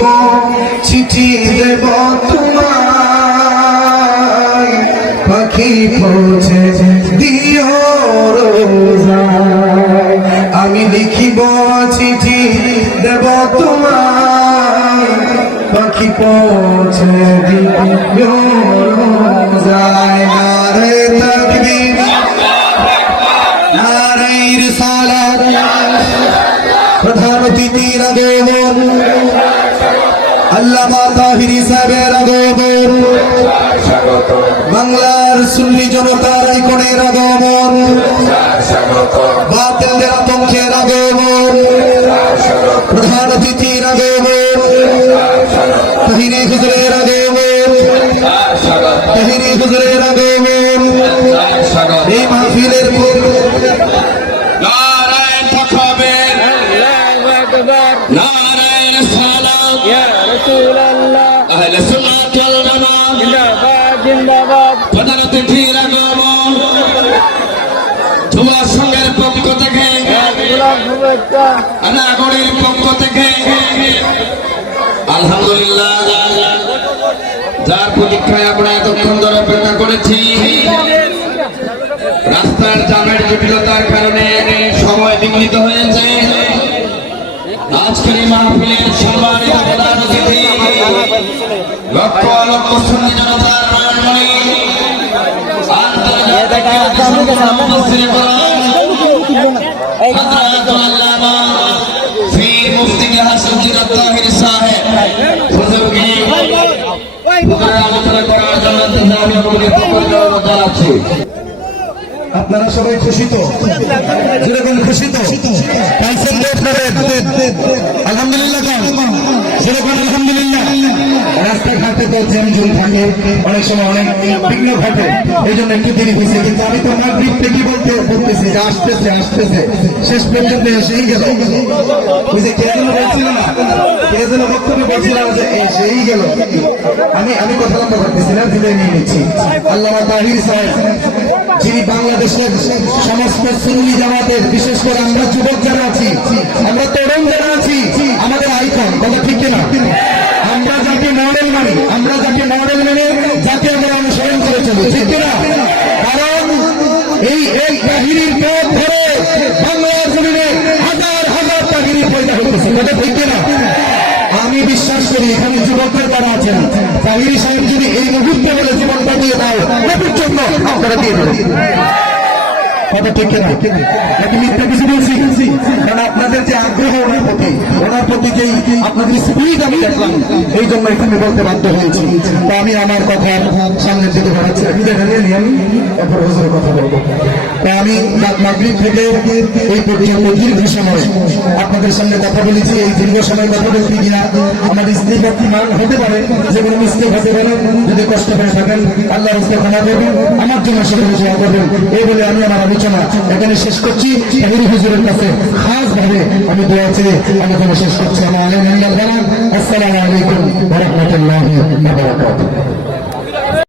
লিখিব চিঠি দেব তোমায়, পাখি পৌঁছে দিও রোজায়। আমি লিখিব চিঠি দেব তোমায়, পাখি পৌঁছে দিও রোজায়। নারে তাকবীর, নারে রিসালাত, প্রধান অতিথির আগমন, আল্লামা তাহির সাহেবের আগমন, বাংলার সুন্নি জনতার আইকনের আগমন, বাতিলদের আতঙ্কের আগমন, প্রধান অতিথির আগমন, তাহিরি হুজুরের আগমন, তাহিরি হুজুরের আগমন। এই মাহফিলের সংঘের পক্ষ থেকে, নাগরিক পক্ষ থেকে আলহামদুলিল্লাহ, যার প্রতীক্ষায় আমরা এতক্ষণ ধরে অপেক্ষা করেছি, রাস্তার জামের জটিলতার কারণে সময় বিঘ্নিত হয়েছে। আজকের এই মাহফিলের সম্মানিত প্রধান অতিথি, লক্ষ লক্ষ সুন্নি জনতার প্রাণমণি, আপনারা সবাই খুশি তো? যেরকম খুশি তো আলহামদুলিল্লাহ, যেরকম আলহামদুলিল্লাহ। রাস্তাঘাটে তো জ্যামজুম থাকে, অনেক সময় অনেক বিঘ্ন ঘটে, এই জন্য একটু দেরি হয়েছে। কিন্তু আমি তো মাগরিব থেকে বলতেছি যে আসতেছে আসতেছে, শেষ পর্যন্ত এসেই গেল। ওই যে কে যেন বলছিলাম, কে যেন বক্তব্য বলছিলাম যে এসেই গেল। আমি কথা লম্বা করতেছি না, বিদায় নিয়ে নিচ্ছি। আল্লামা তাহির সাহেব, যিনি বাংলাদেশের সমস্ত সুন্নি জামাতের, বিশেষ করে আমরা যুবক যারা আছি, আমরা তরুণ যারা আছি, আমাদের আইকন, কথা ঠিক কিনা? আমরা যাকে মডেল মানি, আমরা যাকে মডেল মেনে যাকে আমরা অনুসরণ করে চলি, ঠিক কিনা? কারণ এই তাহিরির পথ ধরে বাংলার জমিনে হাজার হাজার তাহিরি পয়দা হতেছে, কথা ঠিক কিনা? আমি বিশ্বাস করি এখানে যুবকদের যারা আছেন, তাহিরি সাহেব যদি এই মুহূর্তে বলে জীবনটা দিয়ে দাও, নবীর জন্য আপনারা দিয়ে দেবেন, কথা ঠিক কিনা? নাকি মিথ্যা কিছু বলছি? কারণ আপনাদের যে আগ্রহ ওনার প্রতি যেই আপনাদের স্পিড আমি দেখলাম, এই জন্য এখানে বলতে বাধ্য হয়েছি। তো আমি আমার কথা সামনের দিকে বাড়াচ্ছি, আমি এরপর হুজুরের কথা বলবো। তাই আমি মাগরিব থেকে এই পর্যন্ত দীর্ঘ সময় আপনাদের সামনে কথা বলেছি। এই দীর্ঘ সময় কথা বলতে গিয়া আমার স্ত্রী মান হতে পারে, যেগুলো মিস্টেক হতে পারে, যদি কষ্ট করে থাকেন আল্লাহ রাস্তায় ক্ষমা করবেন, আমার জন্য সেখানে দোয়া করবেন। এই বলে আমি আমার আলোচনা এখানে শেষ করছি। তাহিরি হুজুরের কাছে খাস ভাবে আমি দোয়া চেয়ে আলোচনা শেষ করছি। আসসালামু আলাইকুম ওয়া রাহমাতুল্লাহি ওয়া বারাকাতুহু।